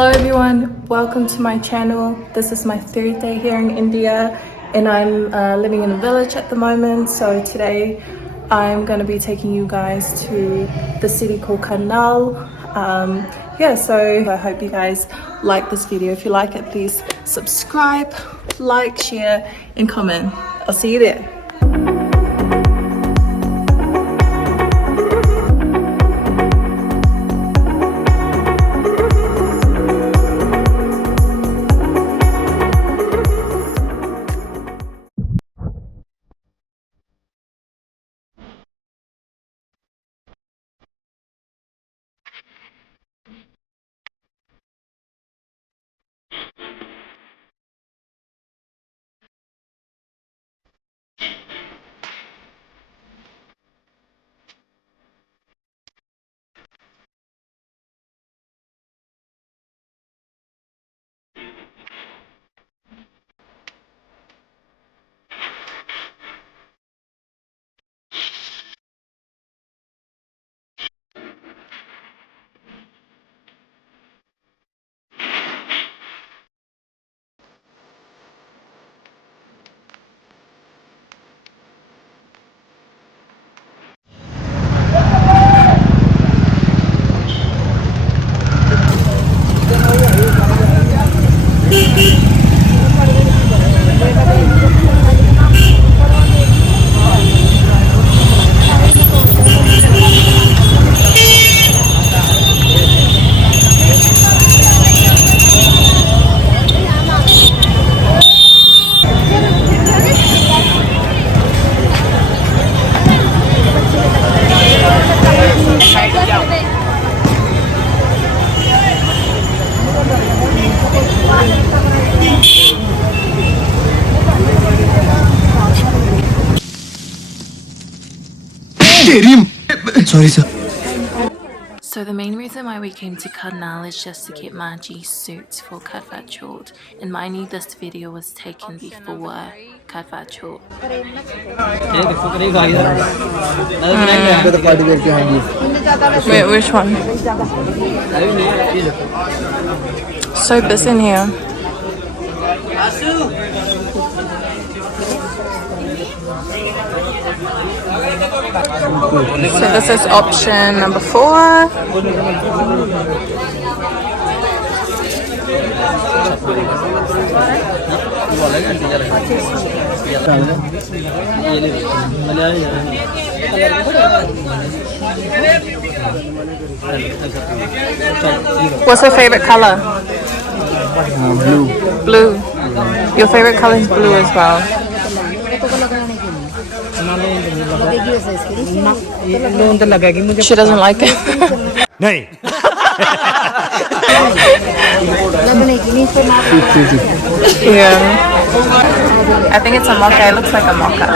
Hello everyone, welcome to my channel. This is my third day here in India and I'm living in a village at the moment. So today I'm going to be taking you guys to the city called Canal. So I hope you guys like this video. If you like it, please subscribe, like, share and comment. I'll see you there. Sorry, sir. So the main reason why we came to Karnal is just to get Margie's suits for Karva Chauth, and mind you, this video was taken before Karva Chauth. Wait, which one? So busy in here. So this is option number 4. What's your favorite color? Blue. Blue. Your favorite color is blue as well. She doesn't like it. Yeah. I think it's a mocha. It looks like a mocha.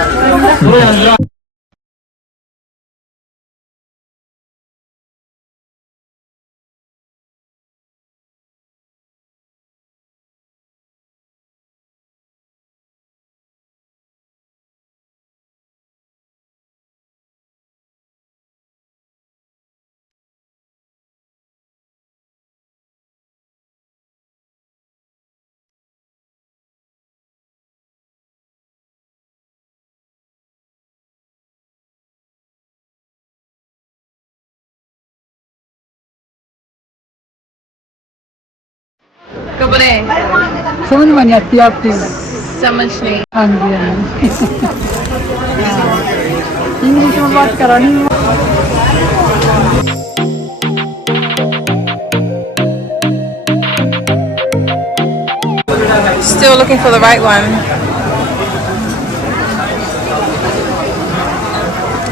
समझ में नहीं आती आपकी समझ नहीं. हाँ जी English में बात करो नहीं Still looking for the right one.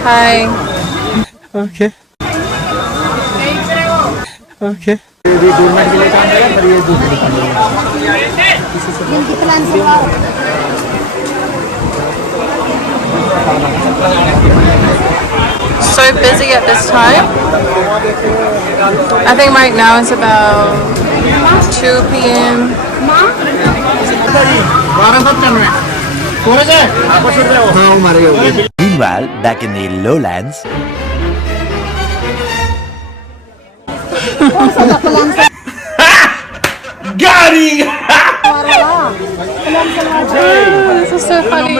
Hi. Okay. Okay. So busy at this time. I think right now it's about 2 p.m. Meanwhile, back in the lowlands. This is so funny.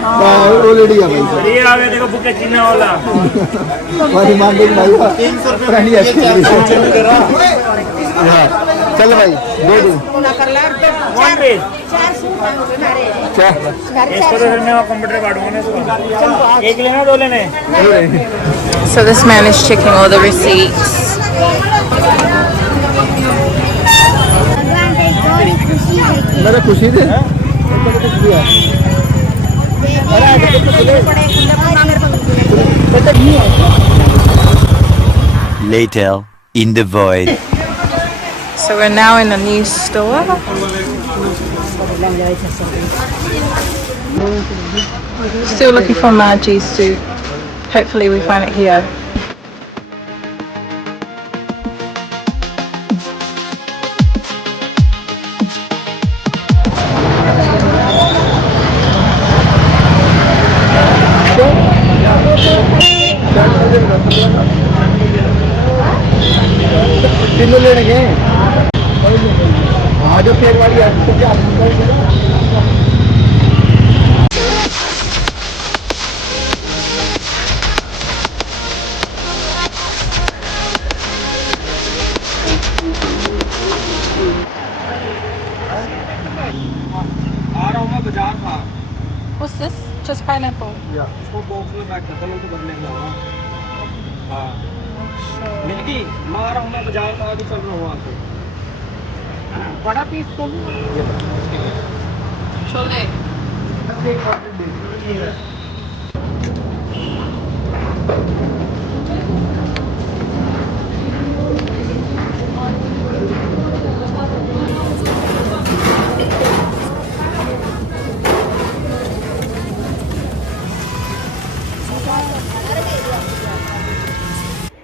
Already है भाई ये आ गया देखो bouquet चीना वाला भाई मान दे भाई 300 रुपए चल भाई दे दे वन पेज इसको तो फिर मैं कंप्यूटर काटूंगा ना इसको एक लेना दो लेने So this man is checking all the receipts. मेरा खुशी दे Later, in the void. So we're now in a new store. Still looking for Margie's suit. Hopefully we find it here. तीनों लेने गए आज फेर वाली What's this? Just pineapple. इसको box में पैक करता हूँ तो बदले में लाऊंगा हाँ मिल्की मैं आ रहा हूँ मैं बाजार में आगे चल रहा हूँ आपको बड़ा पीस तो Chole.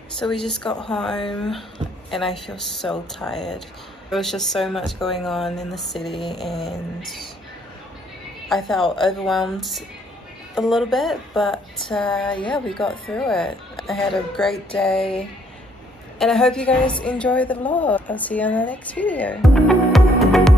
So we just got home and I feel so tired. There was just so much going on in the city and I felt overwhelmed a little bit, but yeah, we got through it. I had a great day and I hope you guys enjoy the vlog. I'll see you on the next video.